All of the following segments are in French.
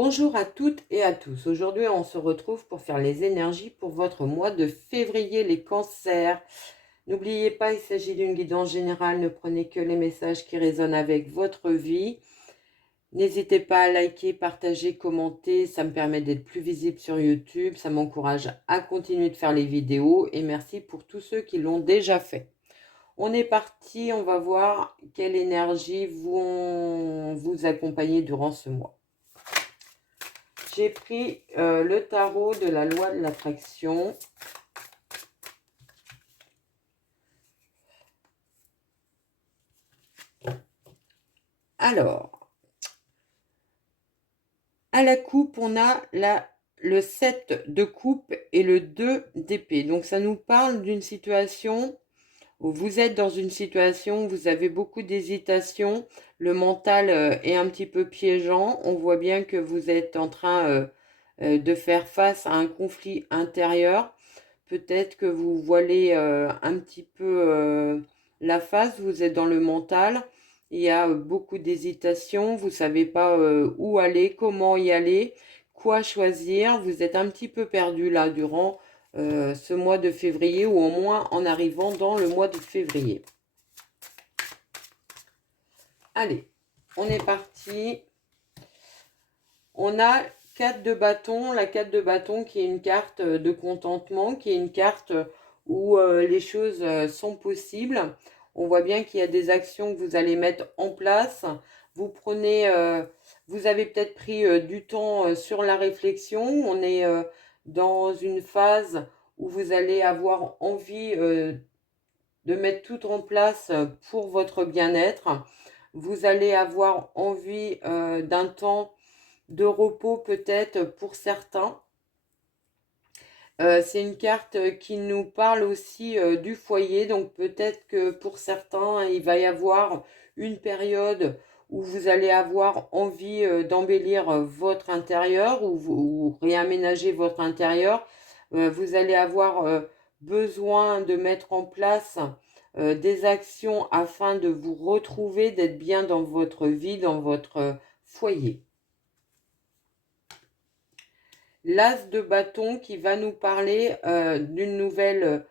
Bonjour à toutes et à tous. Aujourd'hui, on se retrouve pour faire les énergies pour votre mois de février, les cancers. N'oubliez pas, il s'agit d'une guidance générale. Ne prenez que les messages qui résonnent avec votre vie. N'hésitez pas à liker, partager, commenter. Ça me permet d'être plus visible sur YouTube. Ça m'encourage à continuer de faire les vidéos. Et merci pour tous ceux qui l'ont déjà fait. On est parti. On va voir quelle énergie vont vous accompagner durant ce mois. J'ai pris le tarot de la loi de l'attraction. Alors, à la coupe, on a le 7 de coupe et le 2 d'épée. Donc, ça nous parle d'une situation où vous êtes dans une situation où vous avez beaucoup d'hésitation. Le mental est un petit peu piégeant. On voit bien que vous êtes en train de faire face à un conflit intérieur. Peut-être que vous voilez un petit peu la face, vous êtes dans le mental, il y a beaucoup d'hésitation, vous ne savez pas où aller, comment y aller, quoi choisir, vous êtes un petit peu perdu là durant ce mois de février ou au moins en arrivant dans le mois de février. Allez, on est parti. On a 4 de bâton, la 4 de bâton qui est une carte de contentement, qui est une carte où les choses sont possibles. On voit bien qu'il y a des actions que vous allez mettre en place. Vous prenez, vous avez peut-être pris du temps sur la réflexion. On est dans une phase où vous allez avoir envie de mettre tout en place pour votre bien-être. Vous allez avoir envie d'un temps de repos peut-être pour certains. C'est une carte qui nous parle aussi du foyer, donc peut-être que pour certains, il va y avoir une période où vous allez avoir envie d'embellir votre intérieur ou réaménager votre intérieur. Vous allez avoir besoin de mettre en place des actions afin de vous retrouver, d'être bien dans votre vie, dans votre foyer. L'as de bâton qui va nous parler d'une nouvelle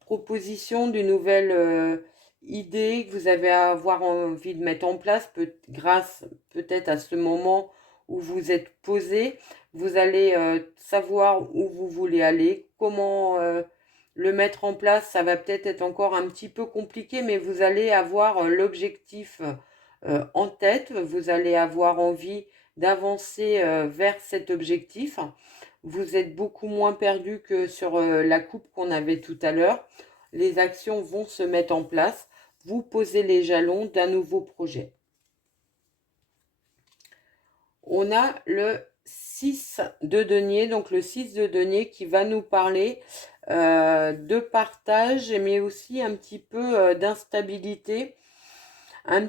proposition, d'une nouvelle idée que vous avez à avoir envie de mettre en place, grâce peut-être à ce moment où vous êtes posé. Vous allez savoir où vous voulez aller, comment le mettre en place. Ça va peut-être être encore un petit peu compliqué, mais vous allez avoir l'objectif en tête. Vous allez avoir envie d'avancer vers cet objectif. Vous êtes beaucoup moins perdu que sur la coupe qu'on avait tout à l'heure. Les actions vont se mettre en place. Vous posez les jalons d'un nouveau projet. On a le 6 de denier, donc le 6 de denier qui va nous parler de partage, mais aussi un petit peu d'instabilité, un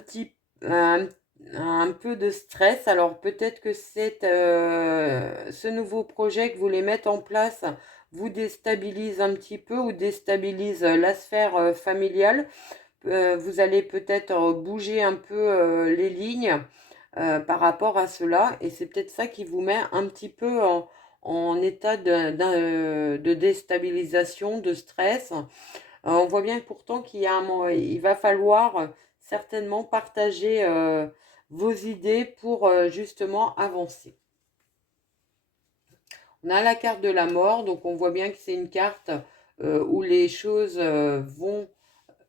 peu de stress. Alors peut-être que c'est ce nouveau projet que vous voulez mettre en place vous déstabilise un petit peu ou déstabilise la sphère familiale. Vous allez peut-être bouger un peu les lignes par rapport à cela et c'est peut-être ça qui vous met un petit peu en état de déstabilisation, de stress. On voit bien pourtant qu'il y a il va falloir certainement partager vos idées pour justement avancer. On a la carte de la mort, donc on voit bien que c'est une carte où les choses vont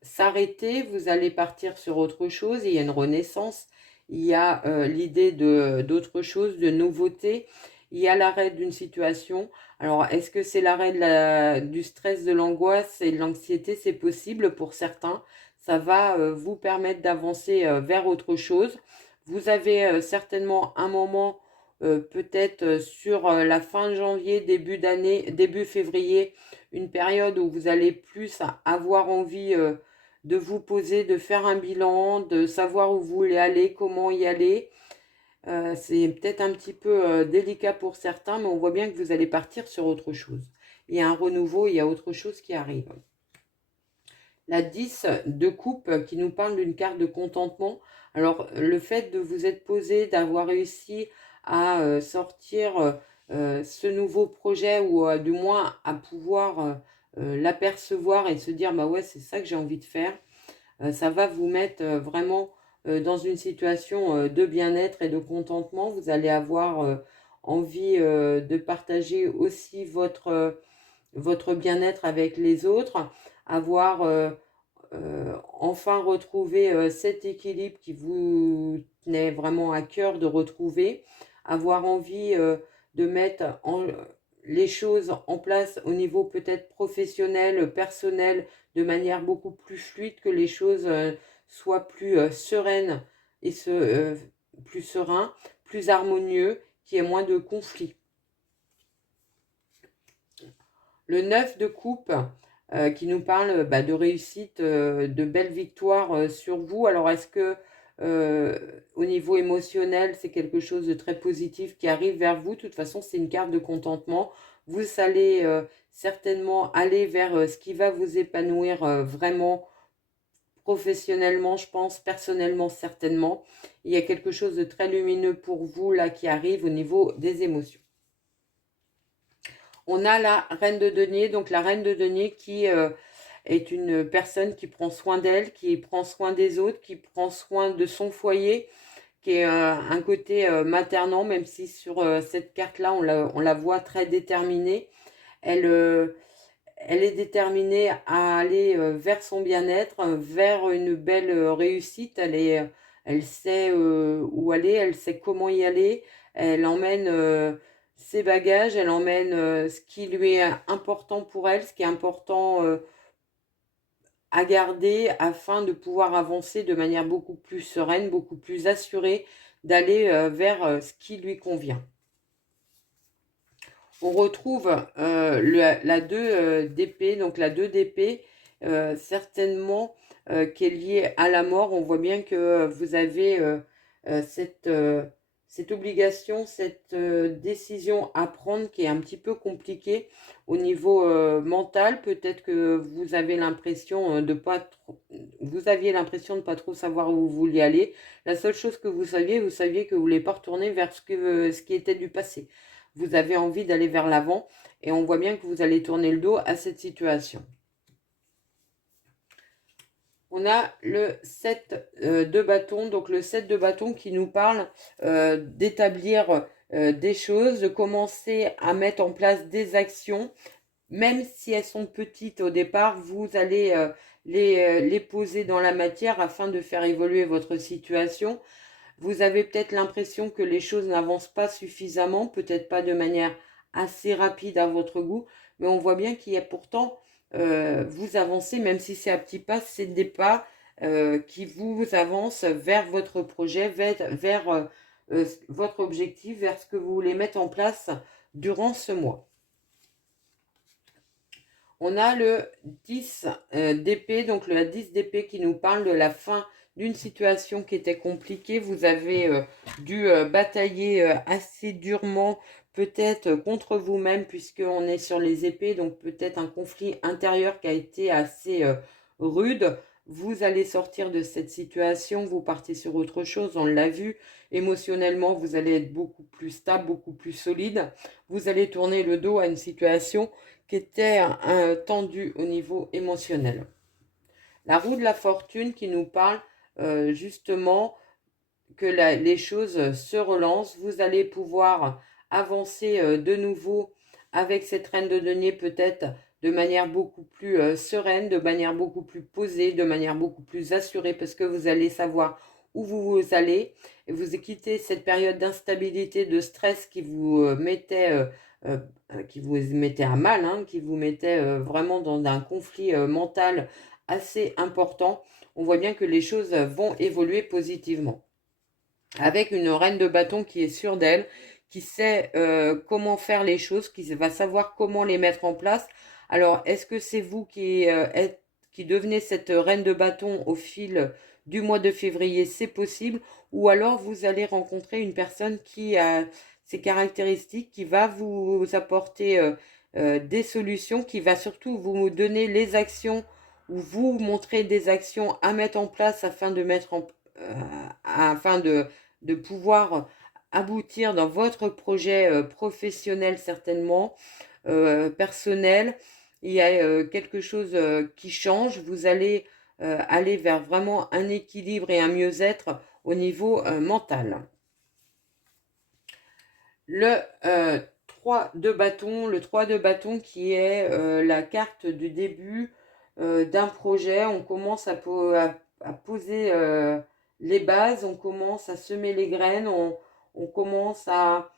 s'arrêter, vous allez partir sur autre chose, il y a une renaissance, il y a l'idée d'autre chose, de nouveauté, il y a l'arrêt d'une situation. Alors, est-ce que c'est l'arrêt du stress, de l'angoisse et de l'anxiété? C'est possible pour certains. Ça va vous permettre d'avancer vers autre chose. Vous avez certainement un moment, peut-être sur la fin janvier, début d'année, début février, une période où vous allez plus avoir envie de vous poser, de faire un bilan, de savoir où vous voulez aller, comment y aller. C'est peut-être un petit peu délicat pour certains, mais on voit bien que vous allez partir sur autre chose. Il y a un renouveau, il y a autre chose qui arrive. la 10 de coupe qui nous parle d'une carte de contentement. Alors, le fait de vous être posé, d'avoir réussi à sortir ce nouveau projet ou du moins à pouvoir l'apercevoir et se dire, bah ouais, c'est ça que j'ai envie de faire, ça va vous mettre vraiment dans une situation de bien-être et de contentement. Vous allez avoir envie de partager aussi votre bien-être avec les autres, avoir enfin retrouvé cet équilibre qui vous tenait vraiment à cœur de retrouver, avoir envie de mettre les choses en place au niveau peut-être professionnel, personnel, de manière beaucoup plus fluide, que les choses soient plus sereines et plus serein, plus harmonieux, qu'il y ait moins de conflits. Le 9 de coupe qui nous parle de réussite, de belles victoires sur vous. Alors, est-ce que au niveau émotionnel, c'est quelque chose de très positif qui arrive vers vous? De toute façon, c'est une carte de contentement. Vous allez certainement aller vers ce qui va vous épanouir vraiment professionnellement, je pense, personnellement, certainement. Il y a quelque chose de très lumineux pour vous là qui arrive au niveau des émotions. On a la reine de denier, donc la reine de denier qui est une personne qui prend soin d'elle, qui prend soin des autres, qui prend soin de son foyer, qui est un côté maternant, même si sur cette carte-là, on la voit très déterminée. Elle, elle est déterminée à aller vers son bien-être, vers une belle réussite. Elle sait où aller, elle sait comment y aller. Elle emmène ses bagages, elle emmène ce qui lui est important pour elle, ce qui est important à garder afin de pouvoir avancer de manière beaucoup plus sereine, beaucoup plus assurée, d'aller vers ce qui lui convient. On retrouve la 2 d'épée, donc la 2 d'épée, certainement qui est liée à la mort. On voit bien que vous avez cette obligation, cette décision à prendre qui est un petit peu compliquée au niveau mental. Peut-être que vous avez l'impression de pas trop, vous aviez l'impression de pas trop savoir où vous vouliez aller. La seule chose que vous saviez que vous voulez pas retourner vers ce qui était du passé. Vous avez envie d'aller vers l'avant et on voit bien que vous allez tourner le dos à cette situation. On a le 7 de bâton, donc le 7 de bâton qui nous parle d'établir des choses, de commencer à mettre en place des actions, même si elles sont petites au départ, vous allez les poser dans la matière afin de faire évoluer votre situation. Vous avez peut-être l'impression que les choses n'avancent pas suffisamment, peut-être pas de manière assez rapide à votre goût, mais on voit bien qu'il y a pourtant, vous avancez, même si c'est à petits pas, c'est des pas qui vous avancent vers votre projet, vers votre objectif, vers ce que vous voulez mettre en place durant ce mois. On a le 10 d'épée, donc le 10 d'épée qui nous parle de la fin d'une situation qui était compliquée. Vous avez dû batailler assez durement, peut-être contre vous-même, puisqu'on est sur les épées, donc peut-être un conflit intérieur qui a été assez rude. Vous allez sortir de cette situation, vous partez sur autre chose, on l'a vu. Émotionnellement, vous allez être beaucoup plus stable, beaucoup plus solide. Vous allez tourner le dos à une situation qui était tendue au niveau émotionnel. La roue de la fortune qui nous parle justement que les choses se relancent. Vous allez pouvoir avancer de nouveau avec cette reine de denier, peut-être de manière beaucoup plus sereine, de manière beaucoup plus posée, de manière beaucoup plus assurée, parce que vous allez savoir où vous allez et vous quittez cette période d'instabilité, de stress qui vous mettait à mal, hein, qui vous mettait vraiment dans un conflit mental assez important. On voit bien que les choses vont évoluer positivement. Avec une reine de bâton qui est sûre d'elle, qui sait comment faire les choses, qui va savoir comment les mettre en place. Alors, est-ce que c'est vous qui devenez cette reine de bâton au fil du mois de février? C'est possible. Ou alors, vous allez rencontrer une personne qui a ces caractéristiques, qui va vous apporter des solutions, qui va surtout vous donner les actions où vous montrez des actions à mettre en place afin de pouvoir aboutir dans votre projet professionnel certainement, personnel. Il y a quelque chose qui change. Vous allez aller vers vraiment un équilibre et un mieux-être au niveau mental. Le 3 de bâton, le 3 de bâton qui est la carte du début d'un projet. On commence à poser les bases, on commence à semer les graines, on commence à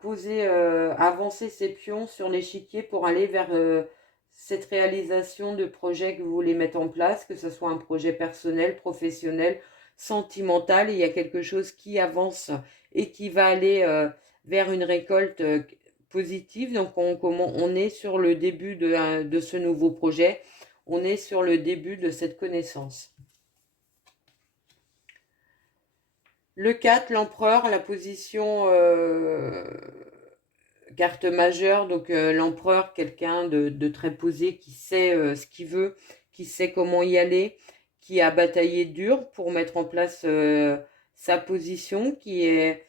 poser, à avancer ses pions sur l'échiquier pour aller vers cette réalisation de projet que vous voulez mettre en place, que ce soit un projet personnel, professionnel, sentimental. Il y a quelque chose qui avance et qui va aller vers une récolte positive. Donc on est sur le début de ce nouveau projet. On est sur le début de cette connaissance. Le 4, l'empereur, la position carte majeure. Donc l'empereur, quelqu'un de très posé, qui sait ce qu'il veut, qui sait comment y aller, qui a bataillé dur pour mettre en place sa position, qui est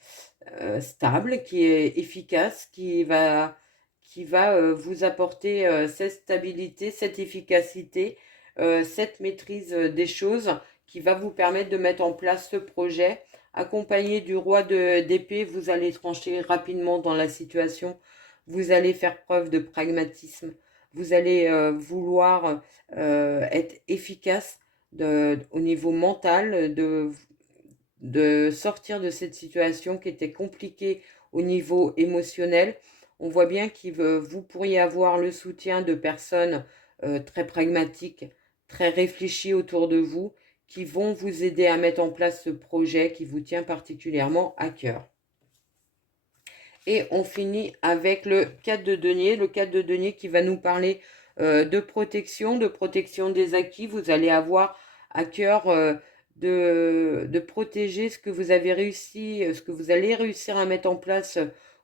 stable, qui est efficace, qui va vous apporter cette stabilité, cette efficacité, cette maîtrise des choses qui va vous permettre de mettre en place ce projet. Accompagné du roi d'épée, vous allez trancher rapidement dans la situation, vous allez faire preuve de pragmatisme, vous allez vouloir être efficace au niveau mental, de sortir de cette situation qui était compliquée au niveau émotionnel. On voit bien que vous pourriez avoir le soutien de personnes très pragmatiques, très réfléchies autour de vous, qui vont vous aider à mettre en place ce projet qui vous tient particulièrement à cœur. Et on finit avec le 4 de denier. Le 4 de denier qui va nous parler de protection des acquis. Vous allez avoir à cœur de protéger ce que vous avez réussi, ce que vous allez réussir à mettre en place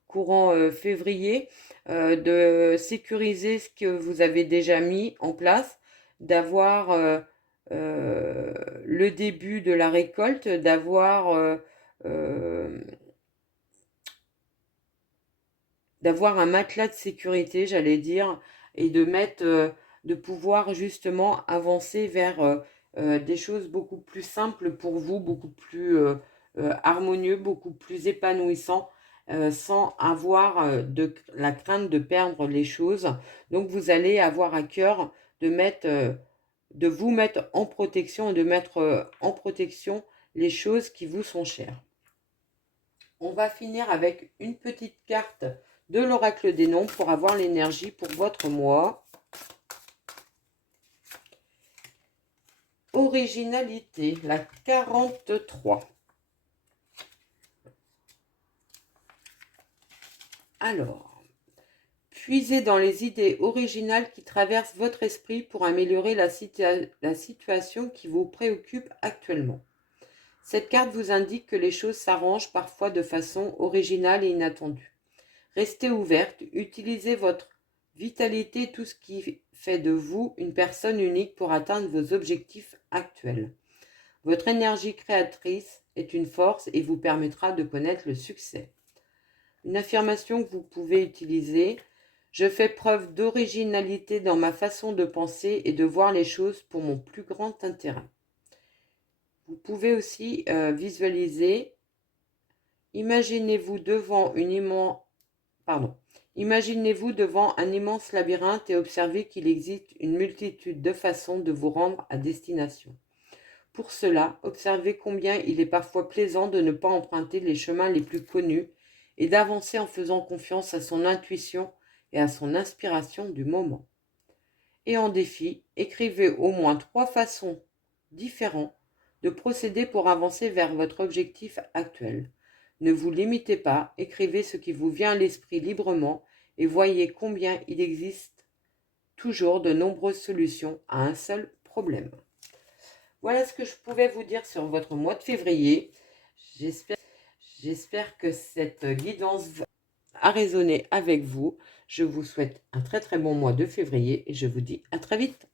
courant février, de sécuriser ce que vous avez déjà mis en place, d'avoir le début de la récolte, d'avoir un matelas de sécurité, j'allais dire, et de pouvoir justement avancer vers des choses beaucoup plus simples pour vous, beaucoup plus harmonieux, beaucoup plus épanouissants, sans avoir la crainte de perdre les choses. Donc vous allez avoir à cœur de vous mettre en protection et de mettre en protection les choses qui vous sont chères. On va finir avec une petite carte de l'oracle des nombres pour avoir l'énergie pour votre mois. Originalité, la 43. Alors, puisez dans les idées originales qui traversent votre esprit pour améliorer la situation qui vous préoccupe actuellement. Cette carte vous indique que les choses s'arrangent parfois de façon originale et inattendue. Restez ouverte, utilisez votre vitalité et tout ce qui fait de vous une personne unique pour atteindre vos objectifs actuels. Votre énergie créatrice est une force et vous permettra de connaître le succès. Une affirmation que vous pouvez utiliser: je fais preuve d'originalité dans ma façon de penser et de voir les choses pour mon plus grand intérêt. Vous pouvez aussi visualiser, imaginez-vous devant un immense labyrinthe et observez qu'il existe une multitude de façons de vous rendre à destination. Pour cela, observez combien il est parfois plaisant de ne pas emprunter les chemins les plus connus et d'avancer en faisant confiance à son intuition et à son inspiration du moment. Et en défi, écrivez au moins 3 façons différentes de procéder pour avancer vers votre objectif actuel. Ne vous limitez pas, écrivez ce qui vous vient à l'esprit librement et voyez combien il existe toujours de nombreuses solutions à un seul problème. Voilà ce que je pouvais vous dire sur votre mois de février. J'espère que cette guidance a résonné avec vous. Je vous souhaite un très très bon mois de février et je vous dis à très vite.